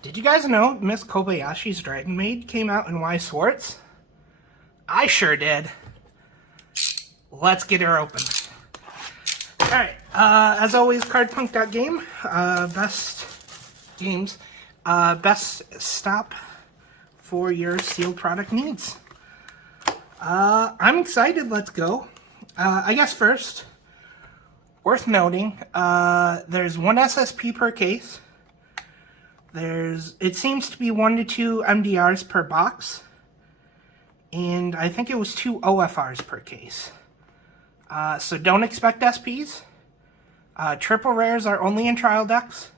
Did you guys know Miss Kobayashi's Dragon Maid came out in Weiss Schwarz? I sure did. Let's get her open. Alright, as always, cardpunk.game, best games, best stop for your sealed product needs. I'm excited, let's go. I guess first, worth noting, there's one SSP per case. It seems to be 1 to 2 MDRs per box. And I think it was 2 OFRs per case. So don't expect SPs. Triple rares are only in trial decks.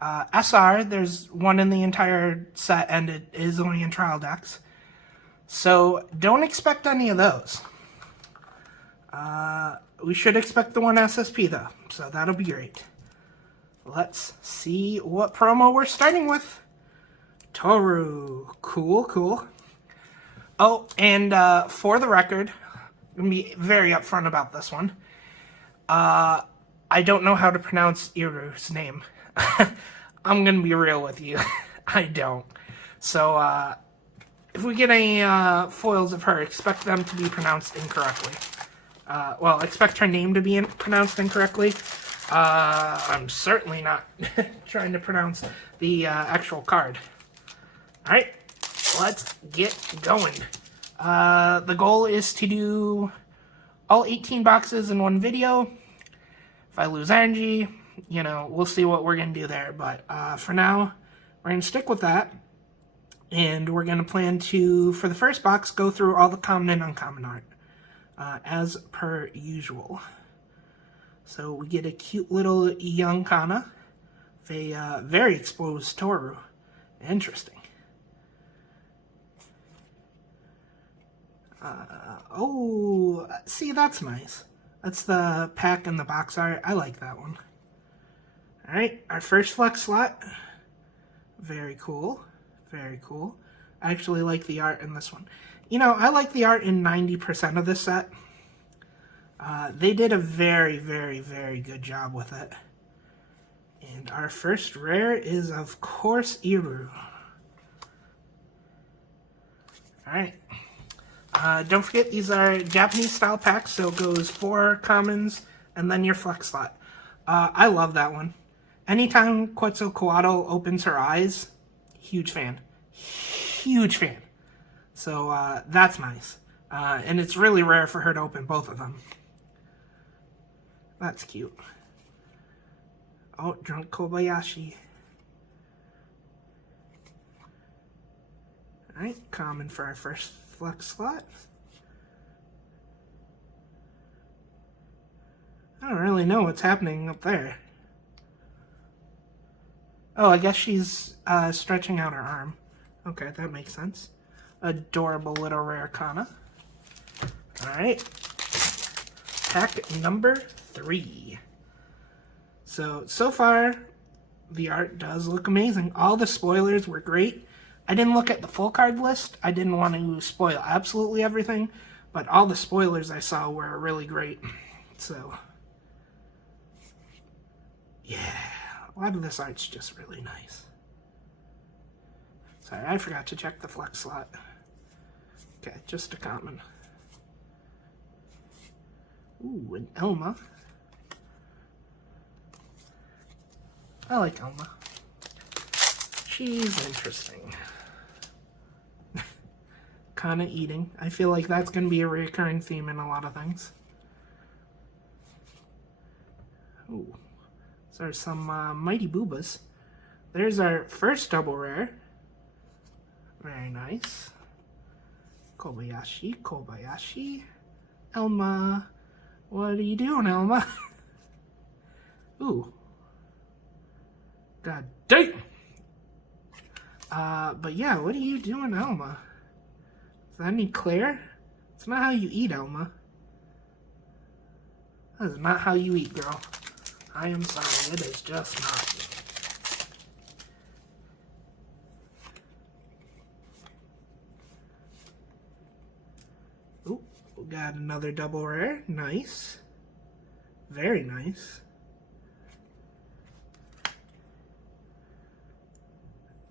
SR, there's one in the entire set and it is only in trial decks. So don't expect any of those. We should expect the one SSP though, so that'll be great. Let's see what promo we're starting with. Toru. Cool, cool. Oh, and for the record, I'm going to be very upfront about this one. I don't know how to pronounce Iru's name. I'm going to be real with you. I don't. So, if we get any foils of her, expect them to be pronounced incorrectly. Well, expect her name to be pronounced incorrectly. I'm certainly not trying to pronounce the actual card. Alright, let's get going. The goal is to do all 18 boxes in one video. If I lose energy, you know, we'll see what we're going to do there. But for now, we're going to stick with that. And we're going to plan to, for the first box, go through all the common and uncommon art. As per usual. So we get a cute little young Kana. A very exposed Toru. Interesting. Oh, see, that's nice. That's the pack and the box art. I like that one. Alright, our first flex slot. Very cool. Very cool. I actually like the art in this one. You know, I like the art in 90% of this set. They did a very, very, very good job with it. And our first rare is, of course, Iru. Alright. Don't forget, these are Japanese-style packs, so it goes 4 commons and then your flex slot. I love that one. Anytime Quetzalcoatl opens her eyes, huge fan. Huge fan. So, that's nice. And it's really rare for her to open both of them. That's cute. Oh, Drunk Kobayashi. Alright, common for our first flex slot. I don't really know what's happening up there. Oh, I guess she's stretching out her arm. Okay, that makes sense. Adorable little rare Kana. Alright. Pack number 3. So far, the art does look amazing. All the spoilers were great. I didn't look at the full card list. I didn't want to spoil absolutely everything. But all the spoilers I saw were really great. So, yeah. A lot of this art's just really nice. Sorry, I forgot to check the flex slot. Okay, just a common. Ooh, an Elma. I like Elma. She's interesting. Kinda eating. I feel like that's going to be a recurring theme in a lot of things. Ooh. So there's some Mighty Boobas. There's our first double rare. Very nice. Kobayashi. Elma. What are you doing, Elma? Ooh. God damn! But yeah, what are you doing, Elma? Is that any clear? It's not how you eat, Elma. That is not how you eat, girl. I am sorry, it is just not. Ooh, we got another double rare. Nice. Very nice.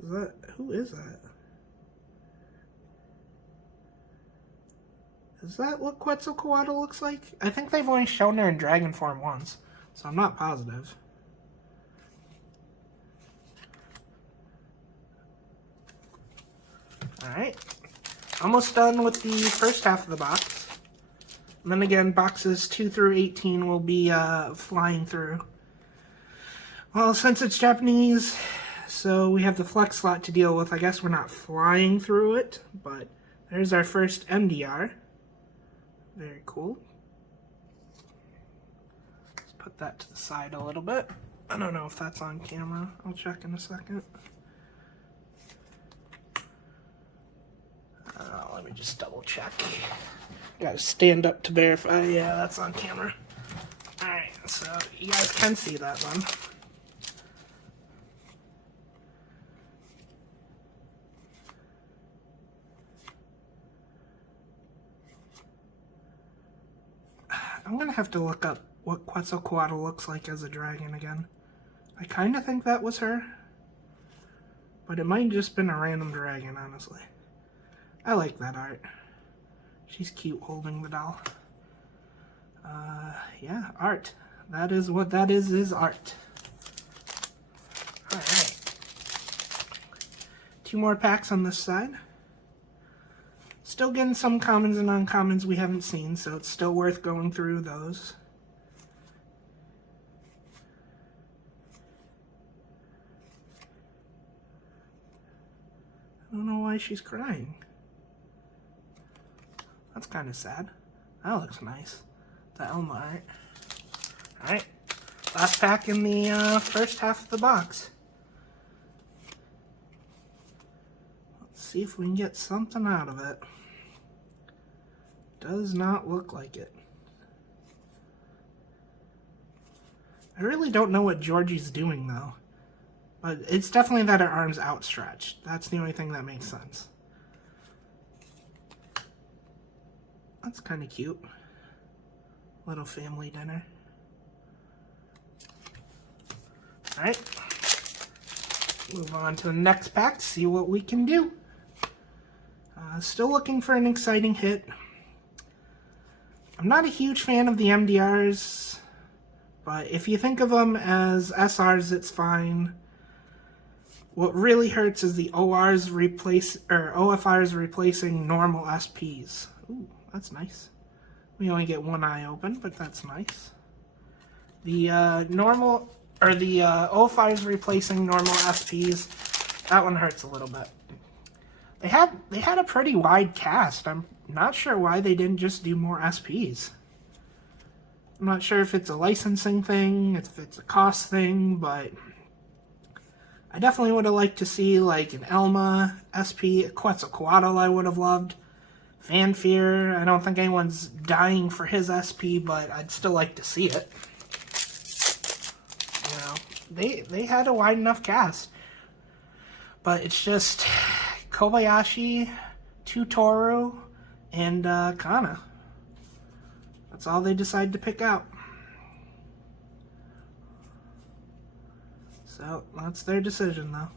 Is that, who is that? Is that what Quetzalcoatl looks like? I think they've only shown her in dragon form once, so I'm not positive. Alright, almost done with the first half of the box. And then again, boxes 2 through 18 will be flying through. Well, since it's Japanese, so we have the flex slot to deal with, I guess we're not flying through it, but there's our first MDR. Very cool. Let's put that to the side a little bit. I don't know if that's on camera. I'll check in a second. Let me just double check. Gotta stand up to verify. Yeah, that's on camera. Alright, so you guys can see that one. I'm gonna have to look up what Quetzalcoatl looks like as a dragon again. I kinda think that was her, but it might have just been a random dragon, honestly. I like that art. She's cute holding the doll. Yeah, art. That is what that is art. Alright. 2 more packs on this side. Still getting some commons and uncommons we haven't seen, so it's still worth going through those. I don't know why she's crying. That's kind of sad. That looks nice. The Elma art. Alright. Last pack in the first half of the box. Let's see if we can get something out of it. Does not look like it. I really don't know what Georgie's doing though. But it's definitely that her arm's outstretched. That's the only thing that makes sense. That's kind of cute. Little family dinner. Alright. Move on to the next pack, see what we can do. Still looking for an exciting hit. I'm not a huge fan of the MDRs, but if you think of them as SRs, it's fine. What really hurts is the OFRs replacing normal SPs. Ooh, that's nice. We only get one eye open, but that's nice. The OFRs replacing normal SPs, that one hurts a little bit. They had a pretty wide cast. I'm not sure why they didn't just do more SPs. I'm not sure if it's a licensing thing, if it's a cost thing, but I definitely would have liked to see like an Elma SP, a Quetzalcoatl I would have loved. Fanfare, I don't think anyone's dying for his SP, but I'd still like to see it. You know, they had a wide enough cast. But it's just Kobayashi, Toru, and Kana. That's all they decide to pick out. So, that's their decision, though.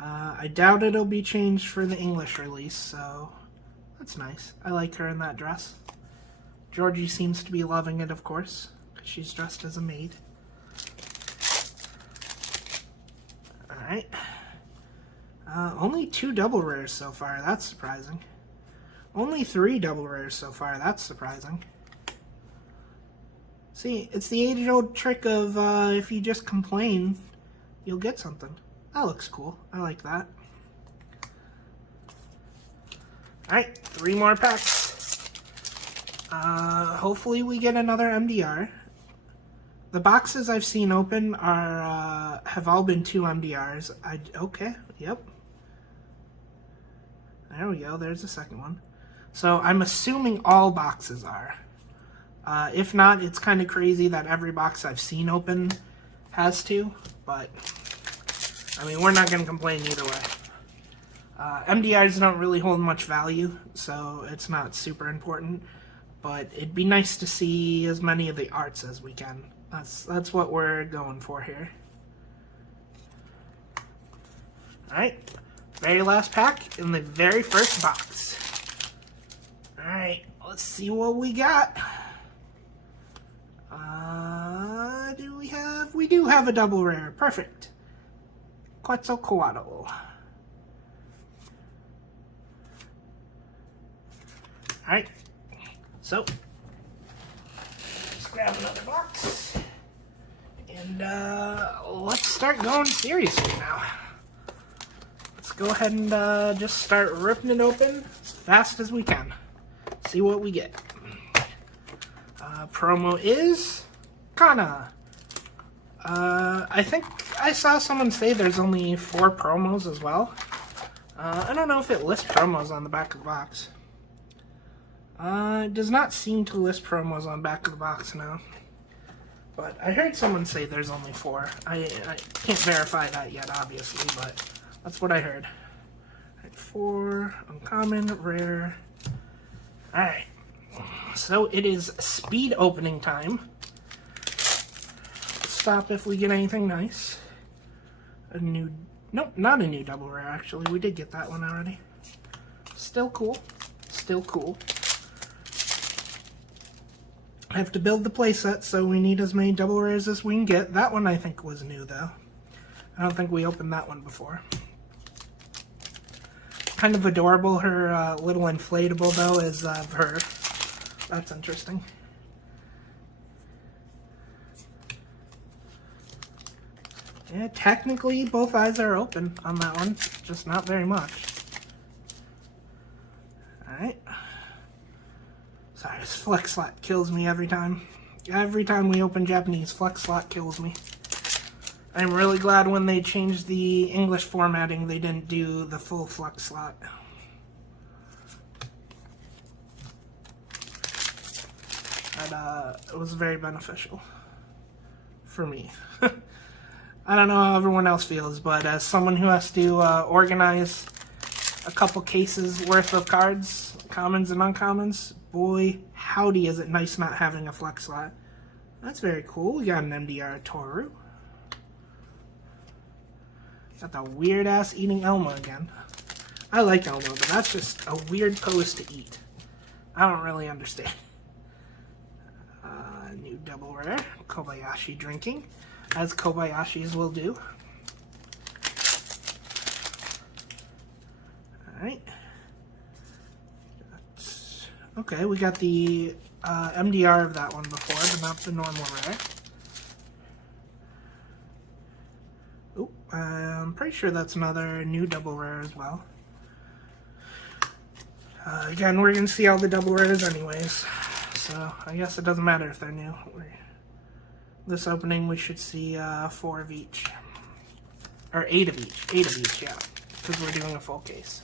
I doubt it'll be changed for the English release, so that's nice. I like her in that dress. Georgie seems to be loving it, of course, because she's dressed as a maid. Alright. Only 2 double rares so far, that's surprising. Only 3 double rares so far, that's surprising. See, it's the age-old trick of if you just complain, you'll get something. That looks cool. I like that. Alright, 3 more packs. Hopefully we get another MDR. The boxes I've seen open are have all been 2 MDRs. Okay, yep. There we go, there's the second one. So I'm assuming all boxes are. If not, it's kind of crazy that every box I've seen open has to, but I mean, we're not going to complain either way. MDRs don't really hold much value, so it's not super important, but it'd be nice to see as many of the arts as we can. That's what we're going for here. Alright, very last pack in the very first box. Alright, let's see what we got. We do have a double rare. Perfect. Quetzalcoatl. Alright, so let's grab another box. And let's start going seriously now. Let's go ahead and just start ripping it open as fast as we can. See what we get. Promo is Kana. I think I saw someone say there's only 4 promos as well. I don't know if it lists promos on the back of the box. It does not seem to list promos on the back of the box now. But I heard someone say there's only 4. I can't verify that yet, obviously, but that's what I heard. Alright, 4, uncommon, rare. Alright, so it is speed opening time. Let's stop if we get anything nice. Nope, not a new double rare, actually. We did get that one already. Still cool. Still cool. I have to build the playset, so we need as many double rares as we can get. That one I think was new, though. I don't think we opened that one before. Kind of adorable. Her little inflatable, though, is of her. That's interesting. Yeah, technically both eyes are open on that one, just not very much. Alright. Sorry, this flex slot kills me every time. Every time we open Japanese, flex slot kills me. I'm really glad when they changed the English formatting, they didn't do the full flex slot. It was very beneficial for me. I don't know how everyone else feels, but as someone who has to organize a couple cases worth of cards, commons and uncommons, boy, howdy is it nice not having a flex slot. That's very cool. We got an MDR Toru. Got the weird-ass eating Elma again. I like Elma, but that's just a weird pose to eat. I don't really understand. New double rare. Kobayashi drinking, as Kobayashis will do. Alright. Okay, we got the MDR of that one before, but not the normal rare. Oop, I'm pretty sure that's another new double rare as well. Again, we're going to see all the double rares anyways, so I guess it doesn't matter if they're new. This opening we should see 4 of each. Or 8 of each. 8 of each, yeah, because we're doing a full case.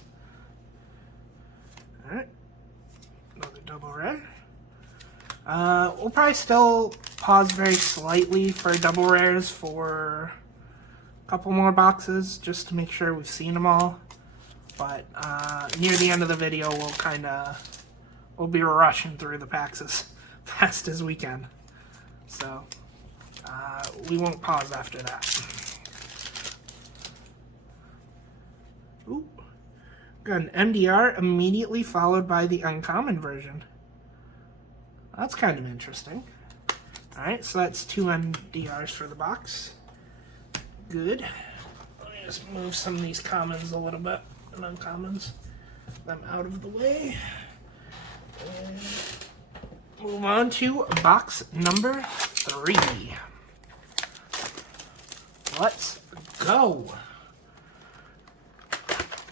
Alright. Another double rare. We'll probably still pause very slightly for double rares for a couple more boxes just to make sure we've seen them all. But near the end of the video, we'll be rushing through the packs as fast as we can. So we won't pause after that. Ooh. Got an MDR immediately followed by the uncommon version. That's kind of interesting. Alright, so that's 2 MDRs for the box. Good. Let me just move some of these commons a little bit, and uncommons. Them out of the way. And move on to box number 3. Let's go.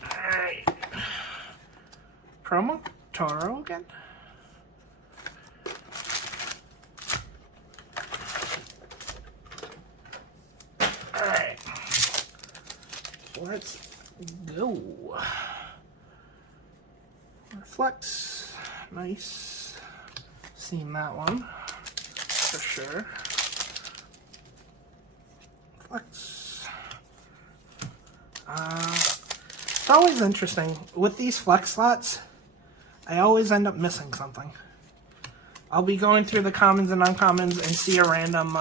Alright. Promo? Toro again? Alright. Let's go. Reflex. Nice. Seen that one. For sure. Flex. It's always interesting. With these flex slots, I always end up missing something. I'll be going through the commons and uncommons and see a random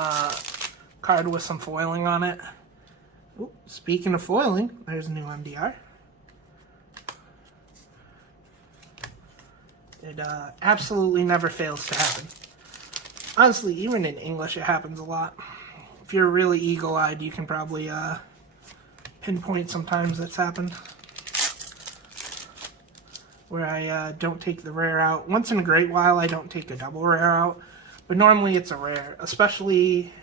card with some foiling on it. Ooh, speaking of foiling, there's a new MDR. It absolutely never fails to happen. Honestly, even in English, it happens a lot. If you're really eagle-eyed, you can probably pinpoint some times that's happened. Where I don't take the rare out. Once in a great while, I don't take a double rare out. But normally it's a rare, especially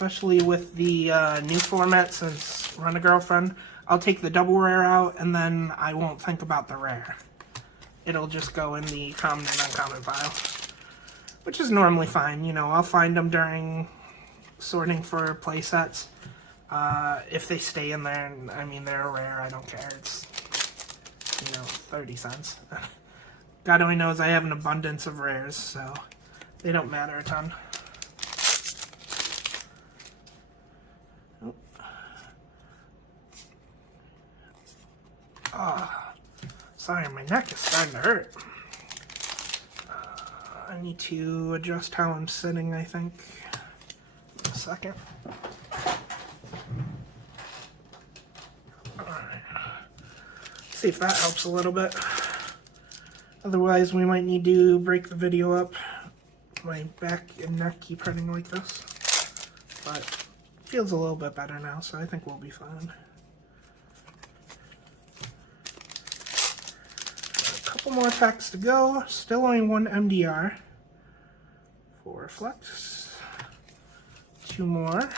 with the new format since Run a Girlfriend. I'll take the double rare out, and then I won't think about the rare. It'll just go in the common and uncommon pile, which is normally fine. You know, I'll find them during sorting for playsets. If they stay in there, and I mean, they're rare, I don't care. It's, 30 cents. God only knows I have an abundance of rares, so they don't matter a ton. Sorry, my neck is starting to hurt. I need to adjust how I'm sitting, I think. A second. Alright. See if that helps a little bit. Otherwise, we might need to break the video up. My back and neck keep hurting like this. But it feels a little bit better now, so I think we'll be fine. Couple more packs to go. Still only one MDR. 4 flex. 2 more.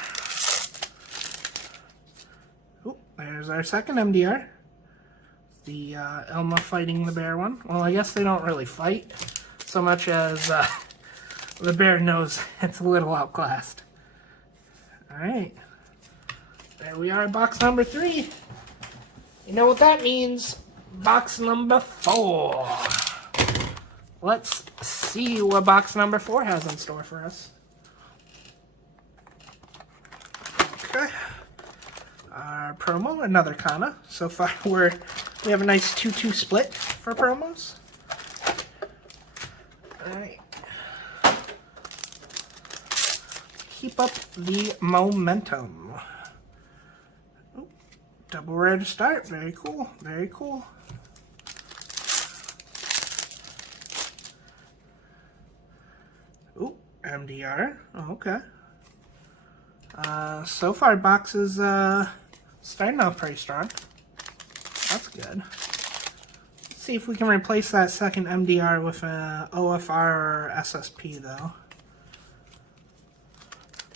Oh, there's our second MDR. The Elma fighting the bear one. Well, I guess they don't really fight so much as the bear knows it's a little outclassed. Alright. There we are, box number 3. You know what that means? Box number 4. Let's see what box number 4 has in store for us. Okay. Our promo, another Kana. So far we have a nice 2-2 split for promos. Alright. Keep up the momentum. Ooh, double rare to start. Very cool. Very cool. Ooh, MDR. Oh, okay. So far, boxes starting off pretty strong. That's good. Let's see if we can replace that second MDR with an OFR or SSP, though.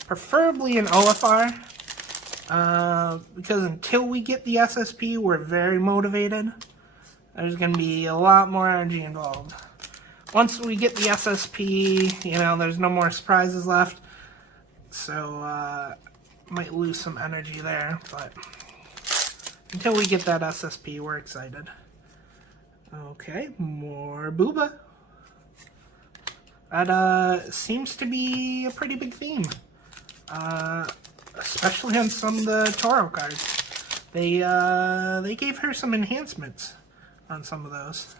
Preferably an OFR, because until we get the SSP, we're very motivated. There's going to be a lot more energy involved. Once we get the SSP, there's no more surprises left. So, might lose some energy there, but until we get that SSP, we're excited. Okay, more Booba. That seems to be a pretty big theme. Especially on some of the Toro cards. They gave her some enhancements on some of those.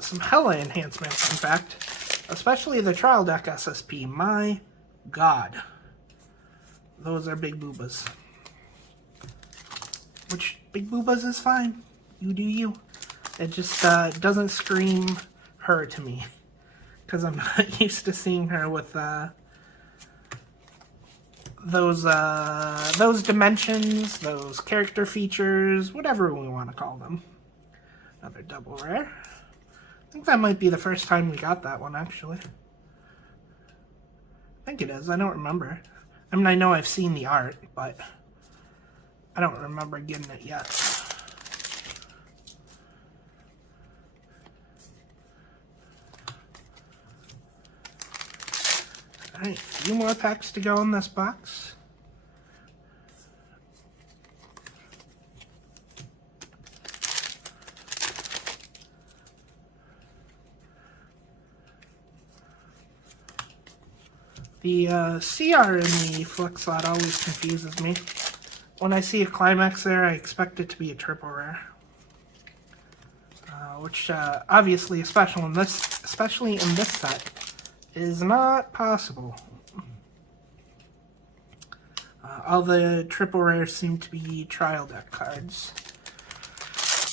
Some hella enhancements, in fact. Especially the Trial Deck SSP. My God. Those are big boobas. Which, big boobas is fine. You do you. It just doesn't scream her to me. Because I'm not used to seeing her with those dimensions, those character features, whatever we want to call them. Another double rare. I think that might be the first time we got that one, actually. I think it is. I don't remember. I mean, I know I've seen the art, but I don't remember getting it yet. Alright, a few more packs to go in this box. The CR in the flex slot always confuses me. When I see a climax there, I expect it to be a triple rare. Which, obviously, especially in this set, is not possible. all the triple rares seem to be trial deck cards.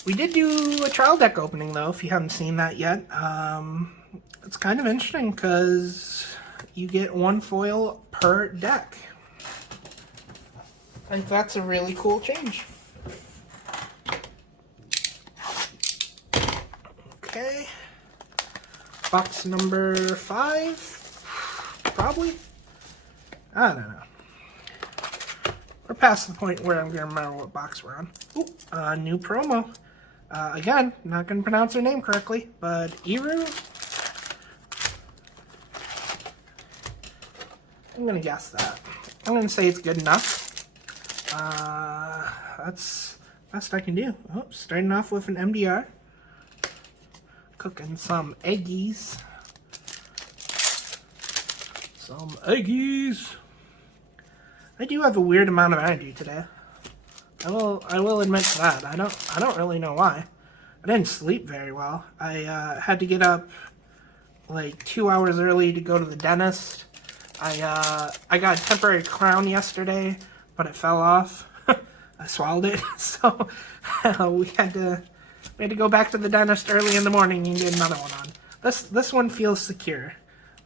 We did do a trial deck opening, though, if you haven't seen that yet. It's kind of interesting because you get one foil per deck. I think that's a really cool change. Okay. Box number 5, probably? I don't know. We're past the point where I'm going to remember what box we're on. Ooh, new promo. Again, not going to pronounce her name correctly, but Iru? I'm going to guess that. I'm going to say it's good enough. That's best I can do. Oh, starting off with an MDR. Cooking some eggies. Some eggies. I do have a weird amount of energy today. I will admit to that. I don't really know why. I didn't sleep very well. I had to get up like 2 hours early to go to the dentist. I got a temporary crown yesterday, but it fell off. I swallowed it, so we had to go back to the dentist early in the morning and get another one on. This one feels secure.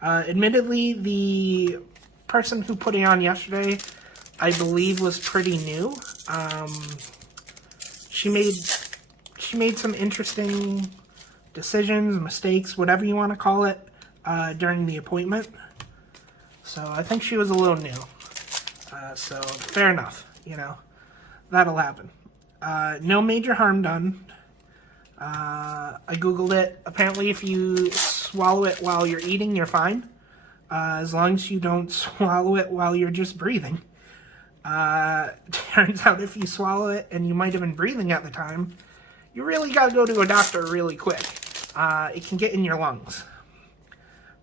Admittedly, the person who put it on yesterday, I believe, was pretty new. She made some interesting decisions, mistakes, whatever you want to call it, during the appointment. So I think she was a little new. So fair enough, you know, that'll happen. No major harm done. I googled it. Apparently, if you swallow it while you're eating, you're fine. As long as you don't swallow it while you're just breathing. Turns out if you swallow it and you might have been breathing at the time, you really got to go to a doctor really quick. It can get in your lungs.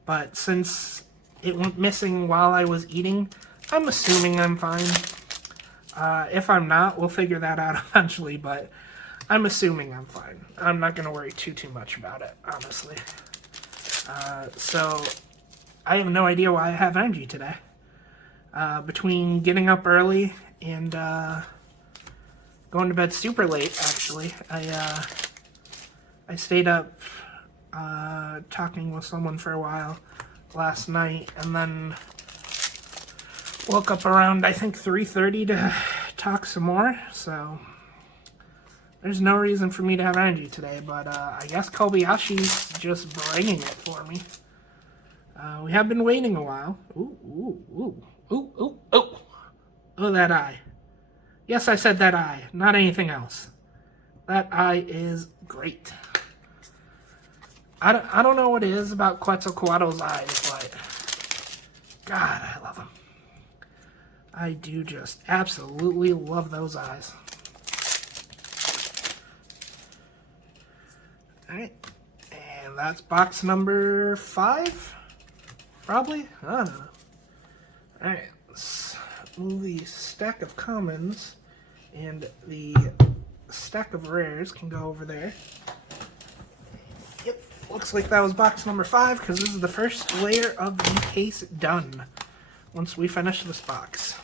But since it went missing while I was eating, I'm assuming I'm fine. If I'm not, we'll figure that out eventually, but I'm assuming I'm fine. I'm not going to worry too much about it, honestly. So, I have no idea why I have energy today. Between getting up early and going to bed super late, actually, I stayed up talking with someone for a while last night, and then woke up around, I think, 3:30 to talk some more, so there's no reason for me to have energy today, but I guess Kobayashi's just bringing it for me. We have been waiting a while. Ooh. Oh, that eye. Yes, I said that eye, not anything else. That eye is great. I don't know what it is about Quetzalcoatl's eyes, but God, I love them. I do just absolutely love those eyes. Alright, and that's box number 5, probably? I don't know. Alright, let's move the stack of commons, and the stack of rares can go over there. Yep, looks like that was box number 5, because this is the first layer of the case done, once we finish this box.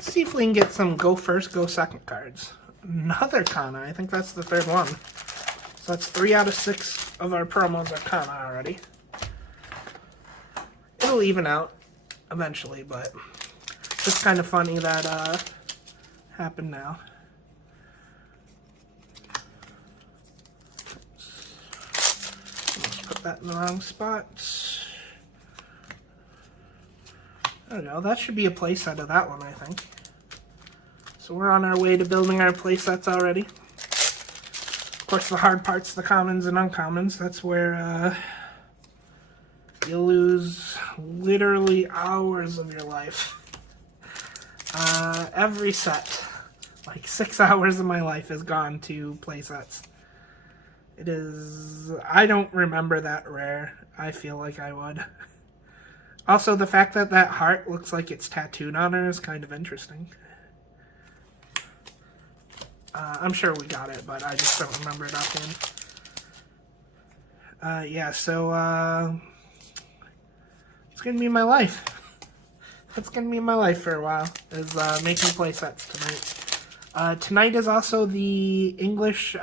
See if we can get some go first, go second cards. Another Kana. I think that's the third one. So that's 3 out of 6 of our promos are Kana already. It'll even out eventually, but it's just kind of funny that happened now. Let's put that in the wrong spot. There we go. That should be a playset of that one, I think. So we're on our way to building our playsets already. Of course, the hard part's the commons and uncommons. That's where you'll lose literally hours of your life. Every set, like 6 hours of my life is gone to playsets. It is... I don't remember that rare. I feel like I would. Also, the fact that that heart looks like it's tattooed on her is kind of interesting. I'm sure we got it, but I just don't remember it offhand. Yeah, so, it's gonna be my life. It's gonna be my life for a while, is, making playsets tonight. Tonight is also the English,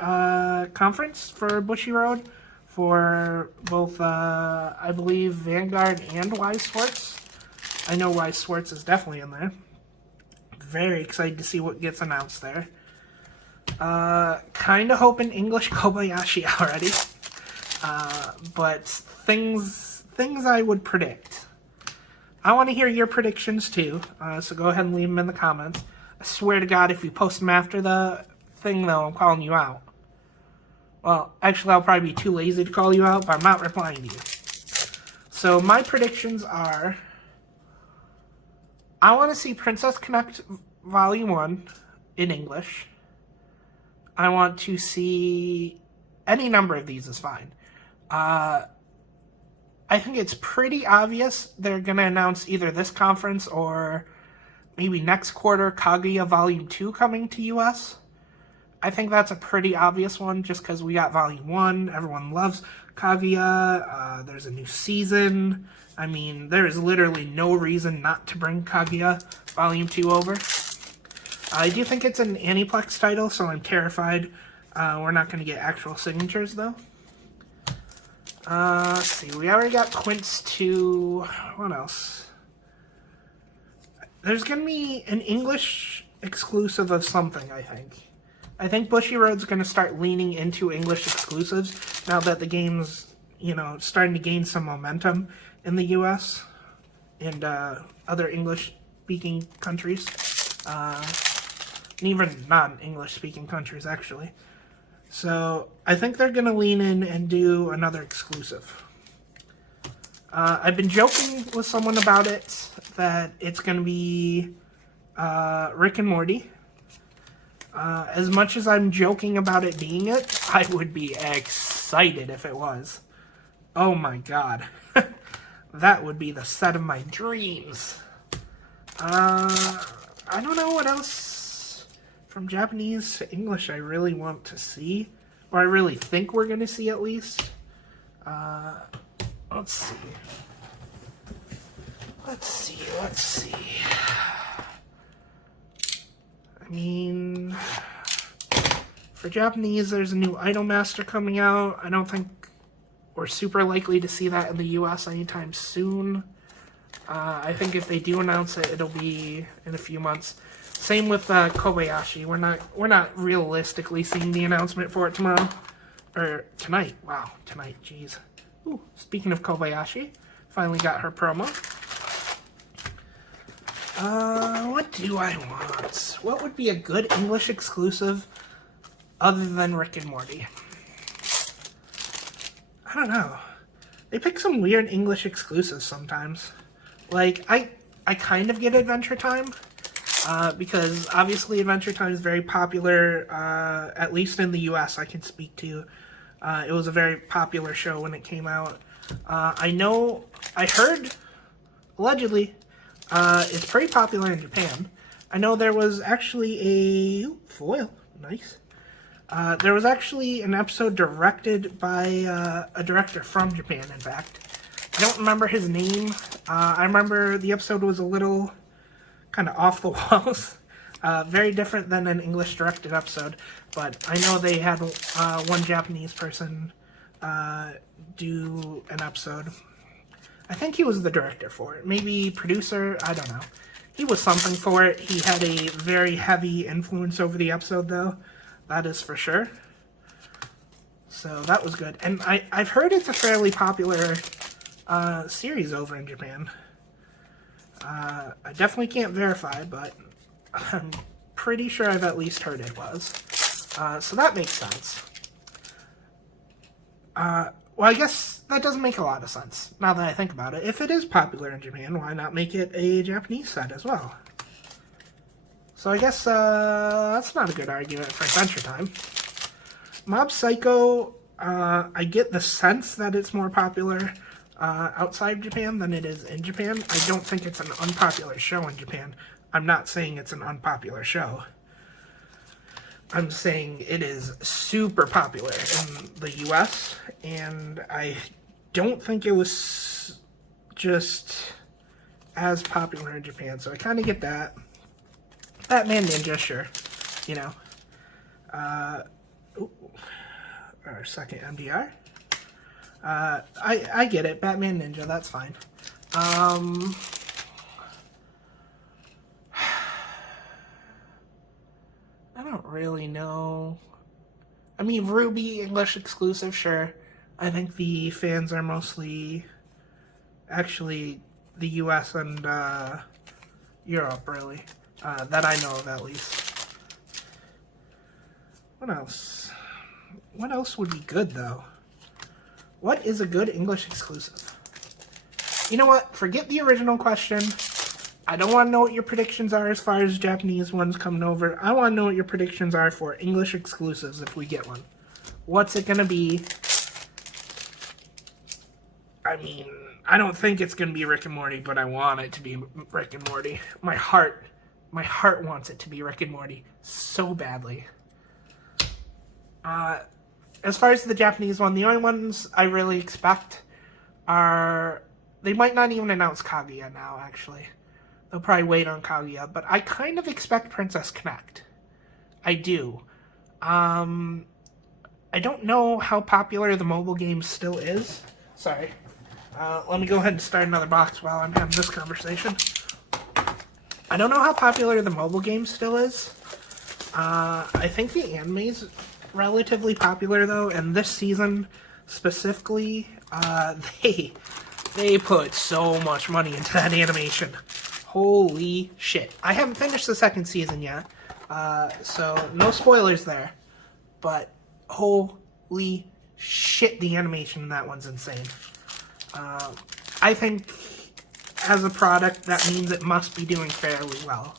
conference for Bushiroad, for both, I believe, Vanguard and Weiss Schwarz. I know Weiss Schwarz is definitely in there. Very excited to see what gets announced there. Kind of hoping English Kobayashi already. But things I would predict. I want to hear your predictions too, so go ahead and leave them in the comments. I swear to God, if you post them after the thing, though, I'm calling you out. Well, actually, I'll probably be too lazy to call you out, but I'm not replying to you. So my predictions are, I want to see Princess Connect Volume 1 in English. I want to see any number of these is fine. I think it's pretty obvious they're going to announce either this conference or maybe next quarter Kaguya Volume 2 coming to US. I think that's a pretty obvious one just because we got Volume 1. Everyone loves Kaguya. There's a new season. I mean, there is literally no reason not to bring Kaguya Volume 2 over. I do think it's an Aniplex title, so I'm terrified. We're not going to get actual signatures, though. Let's see, we already got Quince 2. What else? There's going to be an English exclusive of something, I think. I think Bushiroad's going to start leaning into English exclusives now that the game's, starting to gain some momentum in the US and other English-speaking countries. And even non-English-speaking countries, actually. So, I think they're going to lean in and do another exclusive. I've been joking with someone about it, that it's going to be Rick and Morty. As much as I'm joking about it being it, I would be excited if it was. Oh my god. That would be the set of my dreams. I don't know what else from Japanese to English I really want to see. Or I really think we're going to see at least. Let's see. Let's see. I mean, for Japanese, there's a new Idolmaster coming out. I don't think we're super likely to see that in the US anytime soon. I think if they do announce it, it'll be in a few months. Same with Kobayashi. We're not realistically seeing the announcement for it tomorrow. Or tonight. Wow, tonight, jeez. Ooh, speaking of Kobayashi, finally got her promo. What do I want? What would be a good English exclusive other than Rick and Morty? I don't know. They pick some weird English exclusives sometimes. Like, I kind of get Adventure Time, because obviously Adventure Time is very popular, at least in the US I can speak to. It was a very popular show when it came out. I heard, allegedly, it's pretty popular in Japan. I know there was actually a foil. Nice. There was actually an episode directed by a director from Japan, in fact. I don't remember his name. I remember the episode was a little kind of off the walls. Very different than an English-directed episode. But I know they had one Japanese person do an episode. I think he was the director for it. Maybe producer, I don't know. He was something for it. He had a very heavy influence over the episode, though. That is for sure. So that was good. And I've heard it's a fairly popular series over in Japan. I definitely can't verify, but I'm pretty sure I've at least heard it was. So that makes sense. Well, I guess that doesn't make a lot of sense, now that I think about it. If it is popular in Japan, why not make it a Japanese set as well? So I guess that's not a good argument for Adventure Time. Mob Psycho, I get the sense that it's more popular outside Japan than it is in Japan. I don't think it's an unpopular show in Japan. I'm not saying it's an unpopular show. I'm saying it is super popular in the US, and I don't think it was just as popular in Japan, so I kind of get that. Batman Ninja, sure, you know. Our second MDR. I get it, Batman Ninja, that's fine. I don't really know. I mean, Ruby, English exclusive, sure. I think the fans are mostly actually the US and Europe, really. That I know of, at least. What else? What else would be good, though? What is a good English exclusive? You know what? Forget the original question. I don't want to know what your predictions are as far as Japanese ones coming over. I want to know what your predictions are for English exclusives if we get one. What's it going to be? I mean, I don't think it's going to be Rick and Morty, but I want it to be Rick and Morty. My heart wants it to be Rick and Morty so badly. As far as the Japanese one, the only ones I really expect are... They might not even announce Kaguya now, actually. They'll probably wait on Kaguya, but I kind of expect Princess Connect. I do. I don't know how popular the mobile game still is. Sorry. Let me go ahead and start another box while I'm having this conversation. I don't know how popular the mobile game still is. I think the anime's relatively popular, though, and this season, specifically, they put so much money into that animation. Holy shit. I haven't finished the second season yet, so no spoilers there. But holy shit, the animation in that one's insane. I think as a product, that means it must be doing fairly well.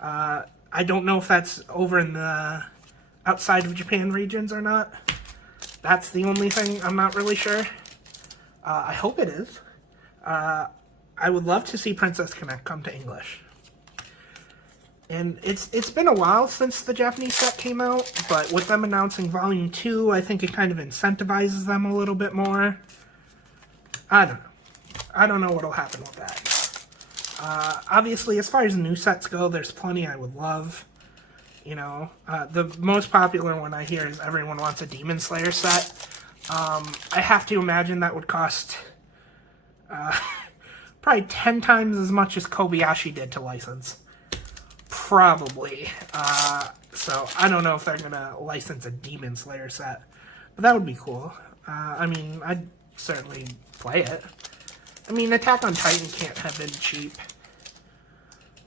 I don't know if that's over in the outside of Japan regions or not. That's the only thing I'm not really sure. I hope it is. I would love to see Princess Connect come to English. And it's been a while since the Japanese set came out, but with them announcing Volume 2, I think it kind of incentivizes them a little bit more. I don't know. I don't know what'll happen with that. Obviously, as far as new sets go, there's plenty I would love. You know, the most popular one I hear is everyone wants a Demon Slayer set. I have to imagine that would cost probably 10 times as much as Kobayashi did to license. Probably. So I don't know if they're gonna license a Demon Slayer set, but that would be cool. I mean, I'd certainly play it. I mean, Attack on Titan can't have been cheap.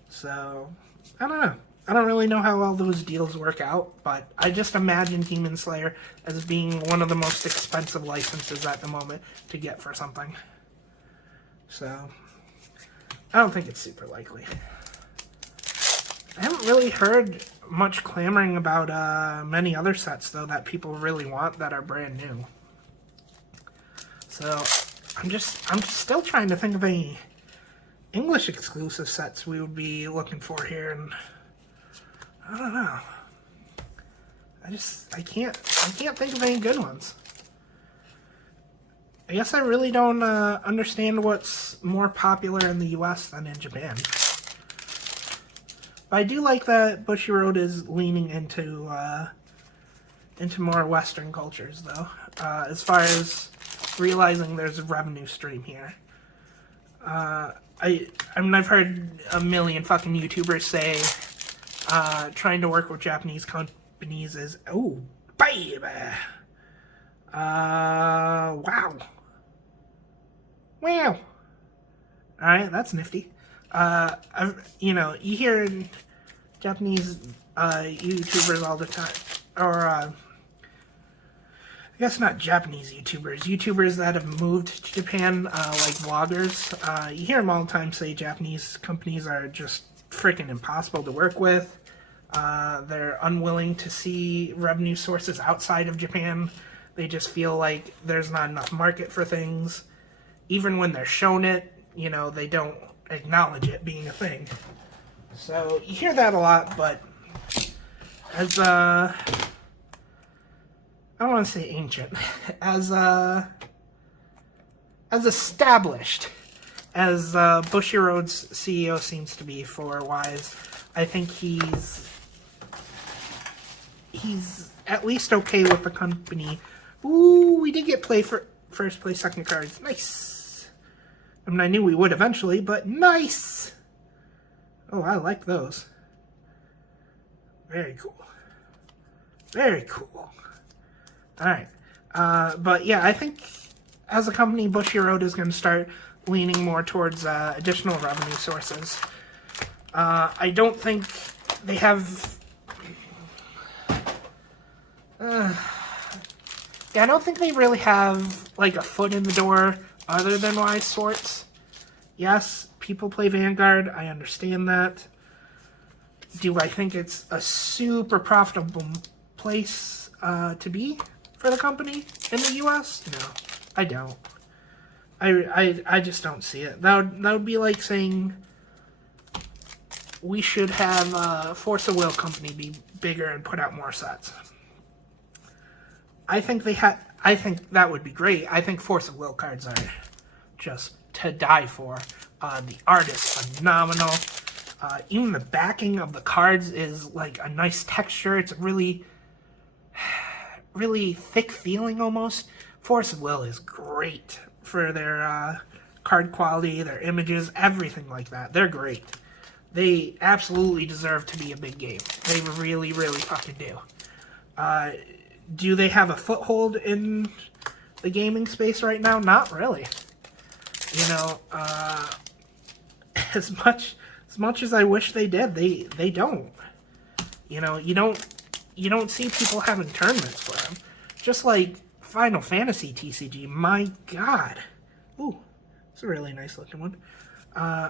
So, I don't know. I don't really know how all those deals work out, but I just imagine Demon Slayer as being one of the most expensive licenses at the moment to get for something. So, I don't think it's super likely. I haven't really heard much clamoring about many other sets, though, that people really want that are brand new. So, I'm just still trying to think of any English exclusive sets we would be looking for here, and I don't know. I can't think of any good ones. I guess I really don't understand what's more popular in the US than in Japan. But I do like that Bushiroad is leaning into more Western cultures, though. As far as realizing there's a revenue stream here. I mean, I've heard a million fucking YouTubers say trying to work with Japanese companies is, oh, baby. Wow. Wow. Alright, that's nifty. You know, you hear Japanese YouTubers all the time, or I guess not Japanese YouTubers that have moved to Japan, like vloggers. You hear them all the time say Japanese companies are just freaking impossible to work with. They're unwilling to see revenue sources outside of Japan. They just feel like there's not enough market for things. Even when they're shown it, you know, they don't acknowledge it being a thing. So, you hear that a lot, but as I don't want to say ancient, as established as Bushiroad's CEO seems to be for Weiss. I think he's at least okay with the company. Ooh, we did get play for first place, second cards. Nice. I mean, I knew we would eventually, but nice. Oh, I like those. Very cool. Very cool. Alright. But yeah, I think as a company, Bushiroad is going to start leaning more towards additional revenue sources. I don't think they have... yeah, I don't think they really have like a foot in the door other than Weiss Schwarz. Yes, people play Vanguard. I understand that. Do I think it's a super profitable place to be for the company in the U.S.? No, I don't. I just don't see it. That would be like saying we should have Force of Will company be bigger and put out more sets. I think that would be great. I think Force of Will cards are just to die for. The art is phenomenal. Even the backing of the cards is like a nice texture. It's really, really thick feeling almost. Force of Will is great for their card quality, their images, everything like that. They're great. They absolutely deserve to be a big game. They really, really fucking do. Do they have a foothold in the gaming space right now? Not really. You know, as much as I wish they did, they don't. You know, you don't see people having tournaments for them. Just like Final Fantasy TCG, my god. Ooh, it's a really nice looking one.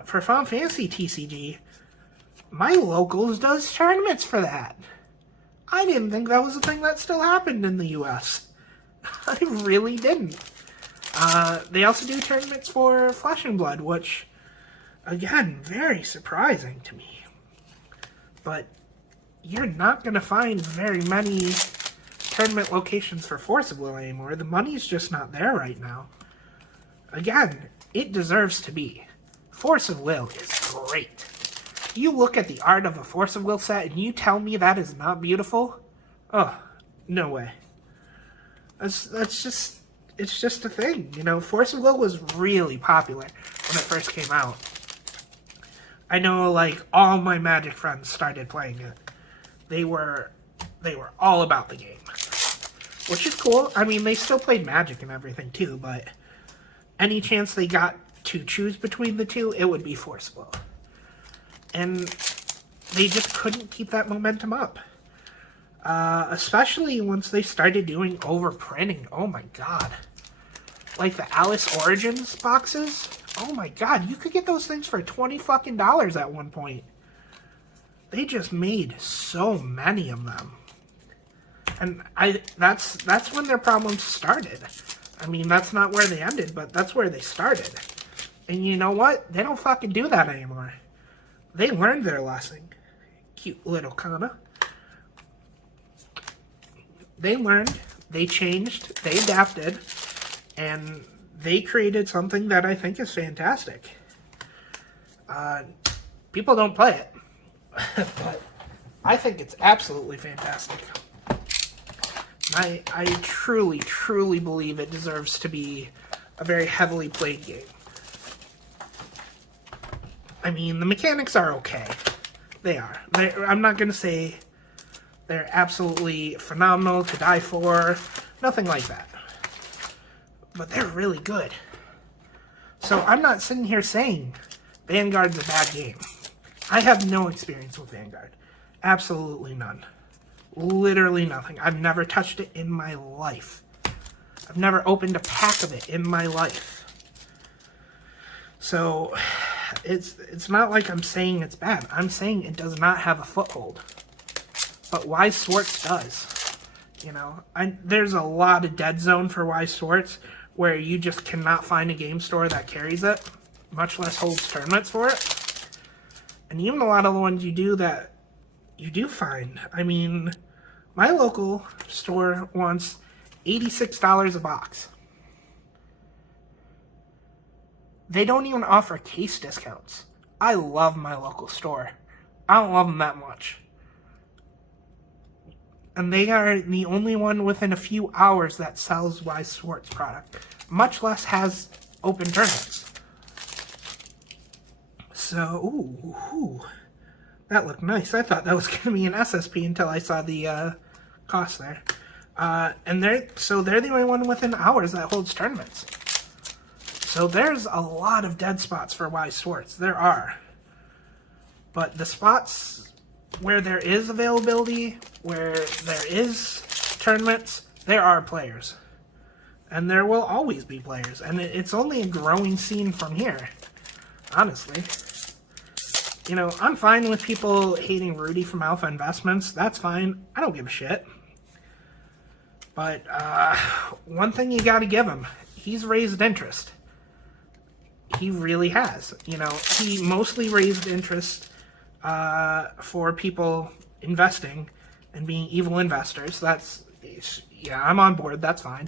For Final Fantasy TCG, my locals does tournaments for that. I didn't think that was a thing that still happened in the US. I really didn't. They also do tournaments for Flesh and Blood, which, again, very surprising to me. But you're not going to find very many tournament locations for Force of Will anymore. The money's just not there right now. Again, it deserves to be. Force of Will is great. You look at the art of a Force of Will set and you tell me that is not beautiful? Oh, no way. It's just a thing. You know, Force of Will was really popular when it first came out. I know, like, all my Magic friends started playing it. They were all about the game. Which is cool. I mean, they still played Magic and everything too, but any chance they got to choose between the two, it would be Force of Will. And they just couldn't keep that momentum up. Especially once they started doing overprinting. Oh my god. Like the Alice Origins boxes. Oh my god, you could get those things for $20 fucking at one point. They just made so many of them. And that's when their problems started. I mean, that's not where they ended, but that's where they started. And you know what? They don't fucking do that anymore. They learned their lesson. Cute little Kana. They learned, they changed, they adapted, and they created something that I think is fantastic. People don't play it, but I think it's absolutely fantastic. I truly, truly believe it deserves to be a very heavily played game. I mean, the mechanics are okay. They are. I'm not going to say they're absolutely phenomenal to die for. Nothing like that. But they're really good. So I'm not sitting here saying Vanguard's a bad game. I have no experience with Vanguard. Absolutely none. Literally nothing. I've never touched it in my life. I've never opened a pack of it in my life. So it's not like I'm saying it's bad. I'm saying it does not have a foothold. But Weiss Schwarz does. You know, there's a lot of dead zone for Weiss Schwarz where you just cannot find a game store that carries it, much less holds tournaments for it. And even a lot of the ones you do that you do find, I mean, my local store wants $86 a box. They don't even offer case discounts. I love my local store. I don't love them that much. And they are the only one within a few hours that sells Weiss Schwarz product, much less has open tournaments. So, ooh, that looked nice. I thought that was going to be an SSP until I saw the cost there. And they're the only one within hours that holds tournaments. So there's a lot of dead spots for Weiss Schwarz. There are. But the spots where there is availability, where there is tournaments, there are players. And there will always be players. And it's only a growing scene from here, honestly. You know, I'm fine with people hating Rudy from Alpha Investments. That's fine. I don't give a shit. But one thing you gotta give him, he's raised interest. He really has. You know, he mostly raised interest for people investing and being evil investors. Yeah, I'm on board. That's fine.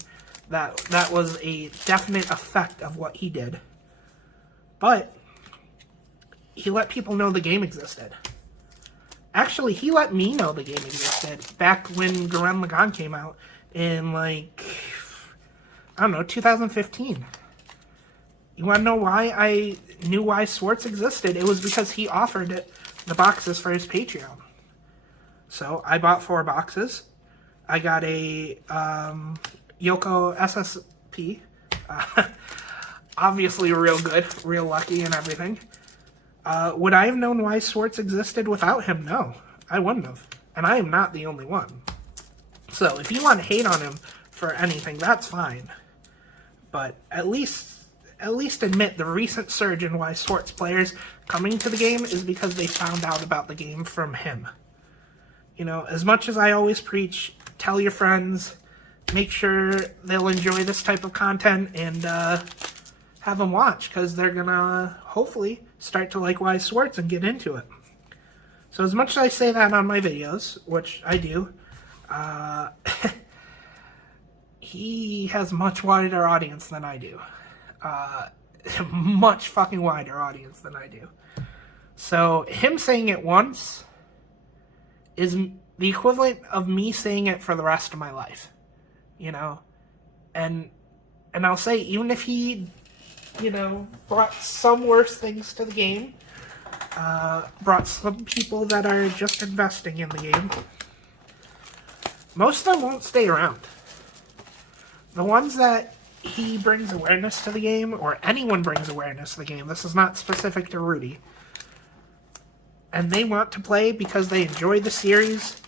That was a definite effect of what he did. But he let people know the game existed. Actually, he let me know the game existed back when Gurren Lagann came out in, like, I don't know, 2015. You want to know why I knew why Schwarz existed? It was because he offered the boxes for his Patreon. So I bought 4 boxes. I got a Yoko SSP. Obviously real good, real lucky and everything. Would I have known why Schwarz existed without him? No, I wouldn't have. And I am not the only one. So if you want to hate on him for anything, that's fine. But at least admit the recent surge in Weiss Schwarz players coming to the game is because they found out about the game from him. You know, as much as I always preach, tell your friends, make sure they'll enjoy this type of content, and have them watch, because they're gonna hopefully start to like Weiss Schwarz and get into it. So as much as I say that on my videos, which I do, he has much wider audience than I do. Much fucking wider audience than I do. So him saying it once is the equivalent of me saying it for the rest of my life, you know. And I'll say, even if he, you know, brought some worse things to the game, brought some people that are just investing in the game, most of them won't stay around. The ones that he brings awareness to the game, or anyone brings awareness to the game, this is not specific to Rudy, and they want to play because they enjoy the series,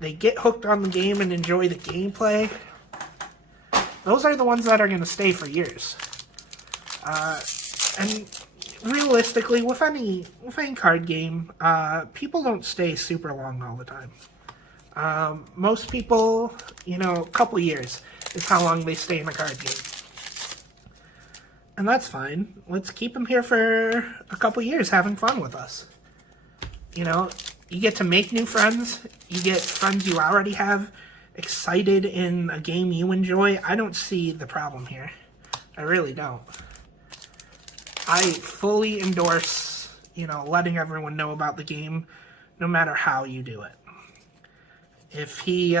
they get hooked on the game and enjoy the gameplay, those are the ones that are going to stay for years. And realistically, with any card game, people don't stay super long all the time. Most people, you know, a couple years is how long they stay in a card game. And that's fine. Let's keep them here for a couple years having fun with us. You know, you get to make new friends. You get friends you already have excited in a game you enjoy. I don't see the problem here. I really don't. I fully endorse, you know, letting everyone know about the game, no matter how you do it. If he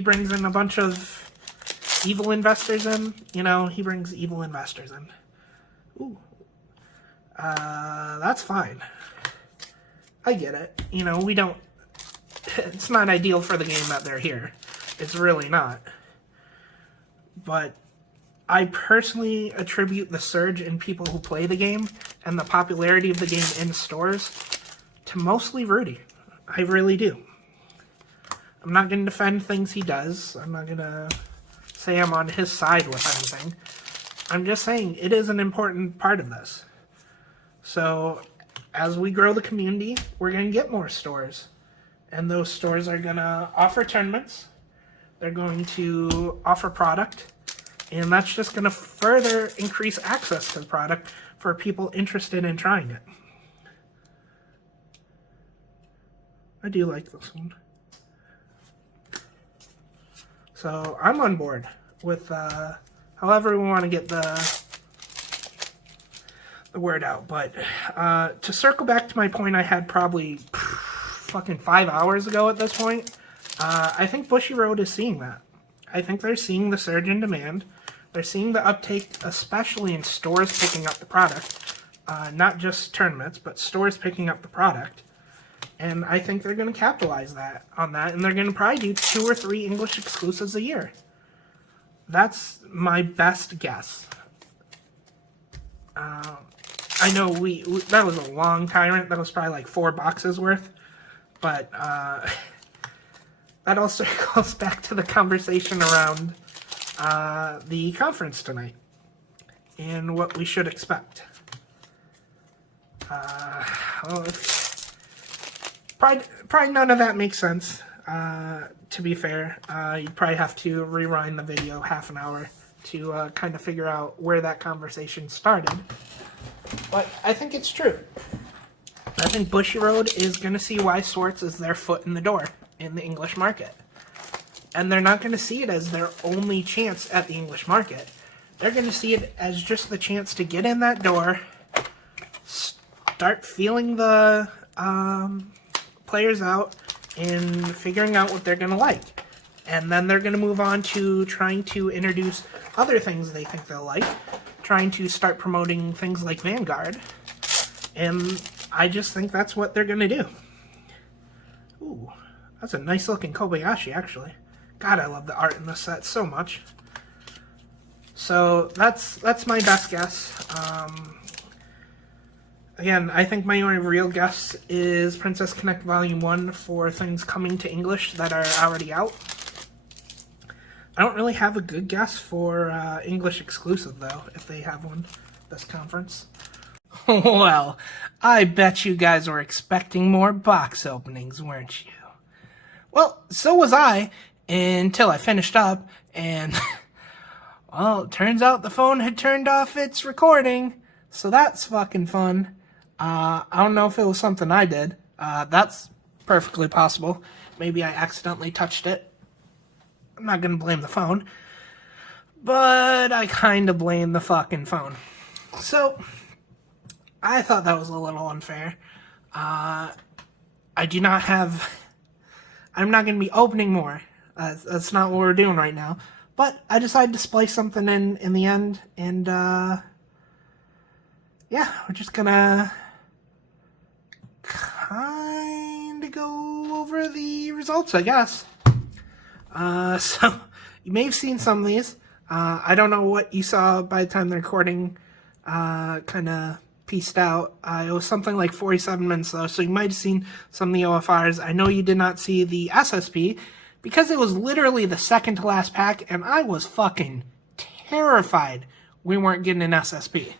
brings in a bunch of evil investors in, you know, he brings evil investors in. Ooh. That's fine. I get it. You know, we don't... It's not ideal for the game that they're here. It's really not. But I personally attribute the surge in people who play the game and the popularity of the game in stores to mostly Rudy. I really do. I'm not going to defend things he does. I'm not going to say I'm on his side with anything. I'm just saying it is an important part of this. So as we grow the community, we're going to get more stores. And those stores are going to offer tournaments. They're going to offer product. And that's just going to further increase access to the product for people interested in trying it. I do like this one. So I'm on board with however we want to get the word out. But to circle back to my point I had probably fucking 5 hours ago at this point, I think Bushiroad is seeing that. I think they're seeing the surge in demand. They're seeing the uptake, especially in stores picking up the product. Not just tournaments, but stores picking up the product. And I think they're going to capitalize on that, and they're going to probably do 2 or 3 English exclusives a year. That's my best guess. I know that was a long tyrant. That was probably like 4 boxes worth. But that also goes back to the conversation around the conference tonight and what we should expect. Well, probably none of that makes sense, to be fair. You'd probably have to rewind the video half an hour to kind of figure out where that conversation started. But I think it's true. I think Bushiroad is going to see Weiss Schwarz as their foot in the door in the English market. And they're not going to see it as their only chance at the English market. They're going to see it as just the chance to get in that door, start feeling the players out, and figuring out what they're going to like. And then they're going to move on to trying to introduce other things they think they'll like, trying to start promoting things like Vanguard. And I just think that's what they're going to do. Ooh, that's a nice looking Kobayashi, actually. God, I love the art in this set so much. So that's my best guess. Again, I think my only real guess is Princess Connect Volume 1 for things coming to English that are already out. I don't really have a good guess for English exclusive, though, if they have one this conference. Well, I bet you guys were expecting more box openings, weren't you? Well, so was I, until I finished up, and, well, it turns out the phone had turned off its recording, so that's fucking fun. I don't know if it was something I did. That's perfectly possible. Maybe I accidentally touched it. I'm not gonna blame the phone, but I kinda blame the fucking phone. So, I thought that was a little unfair. I'm not gonna be opening more. That's not what we're doing right now. But I decided to splice something in the end, and yeah, we're just gonna kinda go over the results, I guess. So, you may have seen some of these. I don't know what you saw by the time the recording kinda pieced out. It was something like 47 minutes though, so you might have seen some of the OFRs. I know you did not see the SSP, because it was literally the second to last pack, and I was fucking terrified we weren't getting an SSP.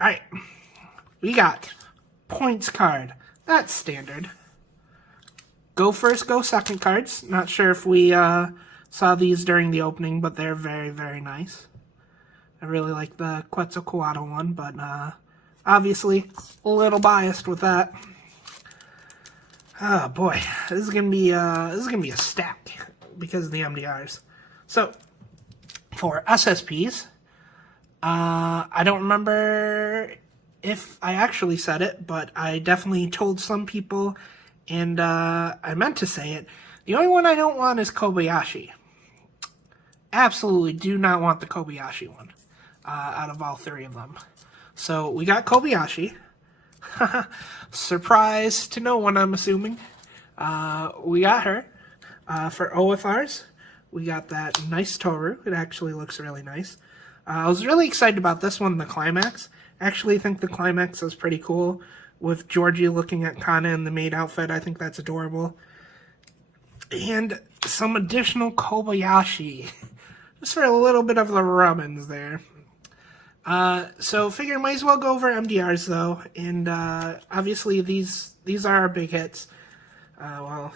Alright, we got points card. That's standard. Go first, go second cards. Not sure if we saw these during the opening, but they're very, very nice. I really like the Quetzalcoatl one, but obviously a little biased with that. Oh boy, this is gonna be a stack because of the MDRs. So for SSPs, I don't remember if I actually said it, but I definitely told some people, and I meant to say it. The only one I don't want is Kobayashi. Absolutely do not want the Kobayashi one out of all 3 of them. So we got Kobayashi. Surprise to no one, I'm assuming. We got her. For OFRs, we got that nice Toru. It actually looks really nice. I was really excited about this one, the Climax. I actually think the Climax is pretty cool. With Georgie looking at Kana in the maid outfit, I think that's adorable. And some additional Kobayashi. Just for a little bit of the rubbins there. So figure might as well go over MDRs though, and obviously these are our big hits. Well,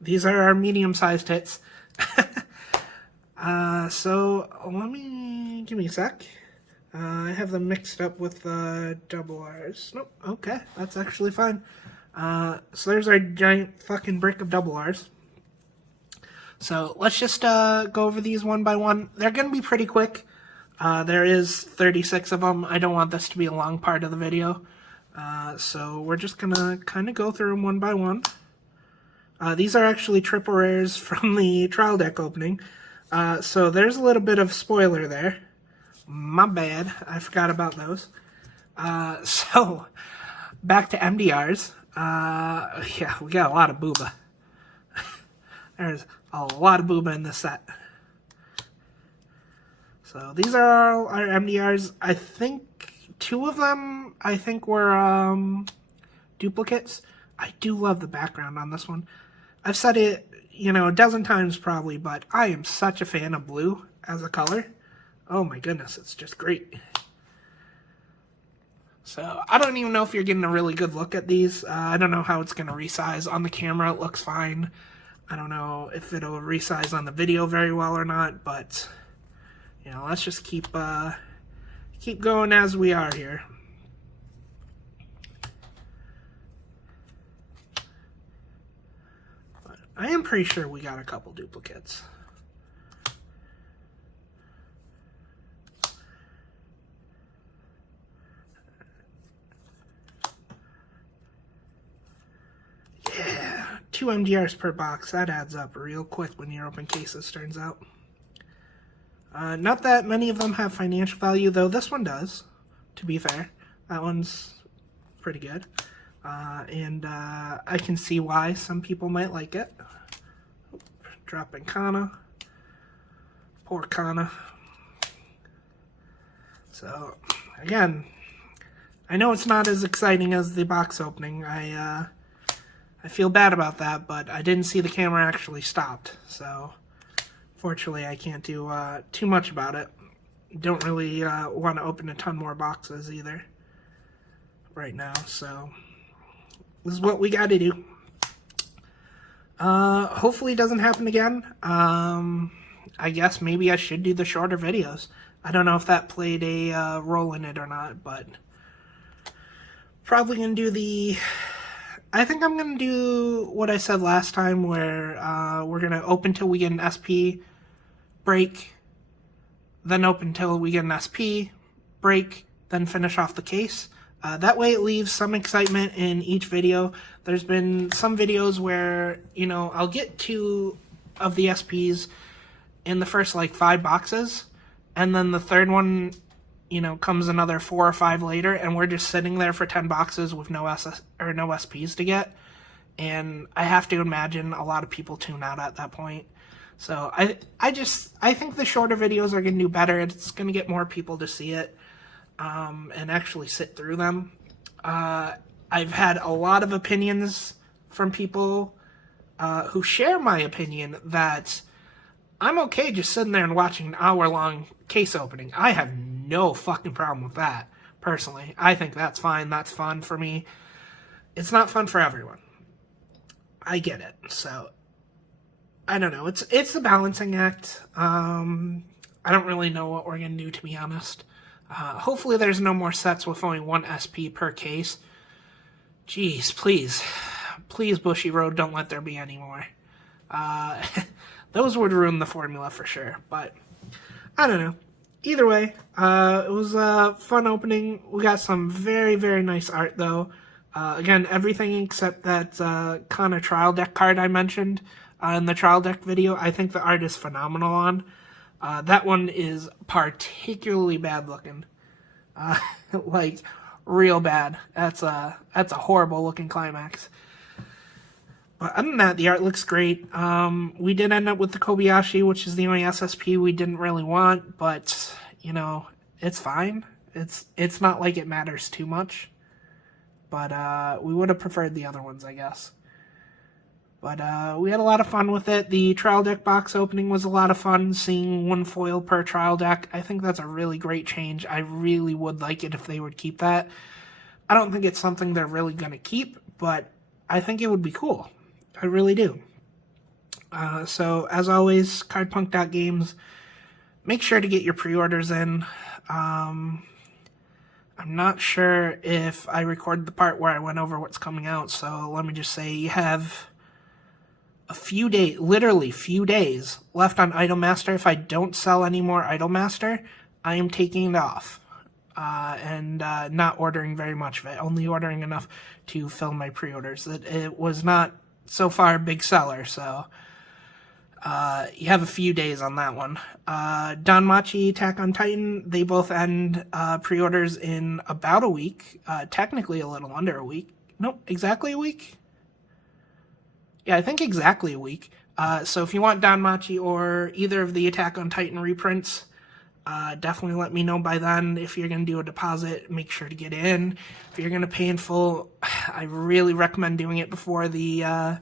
these are our medium-sized hits. So give me a sec. I have them mixed up with double R's. Nope, okay, that's actually fine. So there's our giant fucking brick of double R's. So let's just go over these one by one. They're going to be pretty quick. There is 36 of them. I don't want this to be a long part of the video. So we're just going to kind of go through them one by one. These are actually triple rares from the trial deck opening. So there's a little bit of spoiler there. My bad. I forgot about those. So back to MDRs. Yeah, we got a lot of booba. There's a lot of booba in this set. So these are our MDRs. I think 2 of them, were duplicates. I do love the background on this one. I've said it, a dozen times probably, but I am such a fan of blue as a color. Oh my goodness, it's just great. So I don't even know if you're getting a really good look at these. I don't know how it's going to resize. On the camera, it looks fine. I don't know if it'll resize on the video very well or not, but let's just keep going as we are here. But I am pretty sure we got a couple duplicates. Yeah, 2 MDRs per box. That adds up real quick when you open cases, turns out. Not that many of them have financial value, though this one does, to be fair. That one's pretty good. And I can see why some people might like it. Dropping Kana. Poor Kana. So, again, I know it's not as exciting as the box opening. I feel bad about that, but I didn't see the camera actually stopped, so fortunately I can't do too much about it. Don't really want to open a ton more boxes either right now, so this is what we got to do. Hopefully it doesn't happen again. I guess maybe I should do the shorter videos. I don't know if that played a role in it or not, but probably going to do the... I think I'm going to do what I said last time, where we're going to open till we get an SP, break, then open till we get an SP, break, then finish off the case. That way it leaves some excitement in each video. There's been some videos where, I'll get 2 of the SPs in the first, 5 boxes, and then the third one, comes another 4 or 5 later, and we're just sitting there for 10 boxes with no SPs to get. And I have to imagine a lot of people tune out at that point. So I think the shorter videos are going to do better. It's going to get more people to see it and actually sit through them. I've had a lot of opinions from people who share my opinion that I'm okay just sitting there and watching an hour-long case opening. I have no fucking problem with that, personally. I think that's fine. That's fun for me. It's not fun for everyone. I get it. So, I don't know. It's a balancing act. I don't really know what we're going to do, to be honest. Hopefully there's no more sets with only 1 SP per case. Jeez, please. Please, Bushy Road, don't let there be any more. Those would ruin the formula for sure, but I don't know. Either way, it was a fun opening. We got some very, very nice art, though. Again, everything except that Kana trial deck card I mentioned in the trial deck video, I think the art is phenomenal on. That one is particularly bad looking. Real bad. That's a horrible looking climax. But other than that, the art looks great. We did end up with the Kobayashi, which is the only SSP we didn't really want, but, it's fine. It's not like it matters too much. But we would have preferred the other ones, I guess. But we had a lot of fun with it. The trial deck box opening was a lot of fun, seeing 1 foil per trial deck. I think that's a really great change. I really would like it if they would keep that. I don't think it's something they're really going to keep, but I think it would be cool. I really do. So, as always, cardpunk.games, make sure to get your pre-orders in. I'm I'm not sure if I recorded the part where I went over what's coming out, so let me just say you have a few days, literally few days, left on Idolmaster. If I don't sell any more Idolmaster, I am taking it off and not ordering very much of it, only ordering enough to fill my pre-orders. It was not, so far, a big seller, so you have a few days on that one. Danmachi, Attack on Titan, they both end pre-orders in about a week, technically a little under a week. Nope, exactly a week? Yeah, I think exactly a week. So if you want Danmachi or either of the Attack on Titan reprints, definitely let me know by then. If you're going to do a deposit, make sure to get in. If you're going to pay in full, I really recommend doing it before the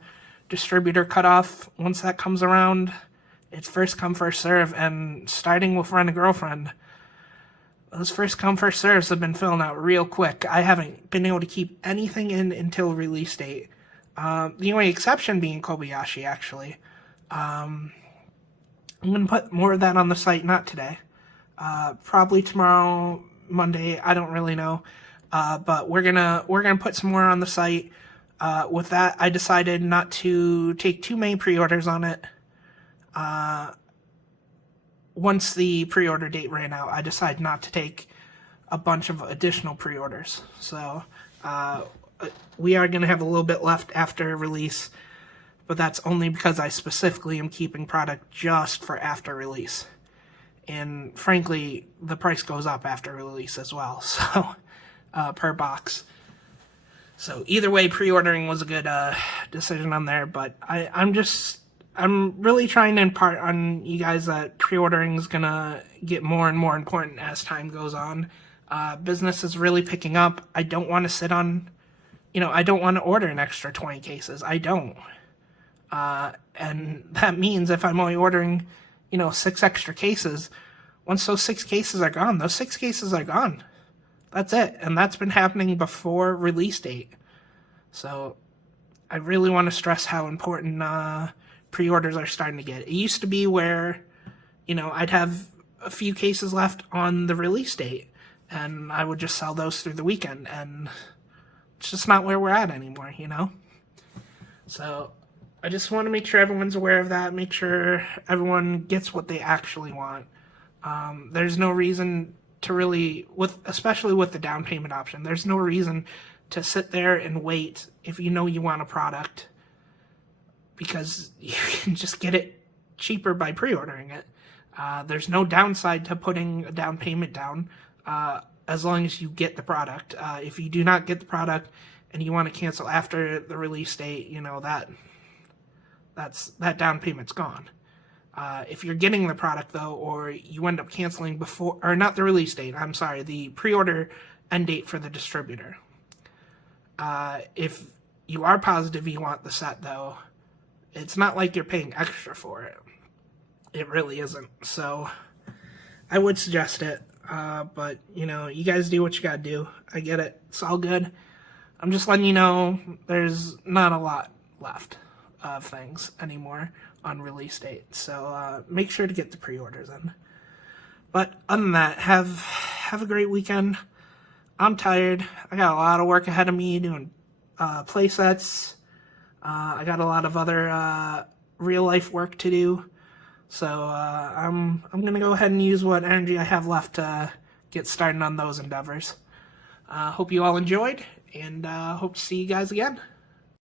distributor cutoff. Once that comes around, it's first come, first serve, and starting with Rent a Girlfriend, those first come, first serves have been filling out real quick. I haven't been able to keep anything in until release date. The only exception being Kobayashi, actually. I'm going to put more of that on the site, not today. Probably tomorrow, Monday, I don't really know. But we're gonna put some more on the site. With that, I decided not to take too many pre-orders on it. Once the pre-order date ran out, I decided not to take a bunch of additional pre-orders. So, we are going to have a little bit left after release, but that's only because I specifically am keeping product just for after release. And frankly, the price goes up after release as well, so per box. So either way, pre-ordering was a good decision on there, but I'm really trying to impart on you guys that pre-ordering is going to get more and more important as time goes on. Business is really picking up. I don't want to sit on, I don't want to order an extra 20 cases. I don't. And that means if I'm only ordering, 6 extra cases, once those 6 cases are gone, those 6 cases are gone. That's it. And that's been happening before release date. So I really want to stress how important pre-orders are starting to get. It used to be where, I'd have a few cases left on the release date, and I would just sell those through the weekend, and it's just not where we're at anymore, So I just want to make sure everyone's aware of that, make sure everyone gets what they actually want. There's no reason to really, especially with the down payment option, there's no reason to sit there and wait if you want a product, because you can just get it cheaper by pre-ordering it. There's no downside to putting a down payment down, as long as you get the product. If you do not get the product and you want to cancel after the release date, that down payment's gone. If you're getting the product, though, or you end up canceling before, or not the release date, I'm sorry, the pre-order end date for the distributor. If you are positive you want the set, though, it's not like you're paying extra for it. It really isn't. So I would suggest it. But, you guys do what you gotta do. I get it. It's all good. I'm just letting you know there's not a lot left of things anymore on release date. So make sure to get the pre-orders in. But other than that, have a great weekend. I'm tired. I got a lot of work ahead of me doing play sets. I got a lot of other real life work to do. So I'm gonna go ahead and use what energy I have left to get started on those endeavors. Hope you all enjoyed, and hope to see you guys again.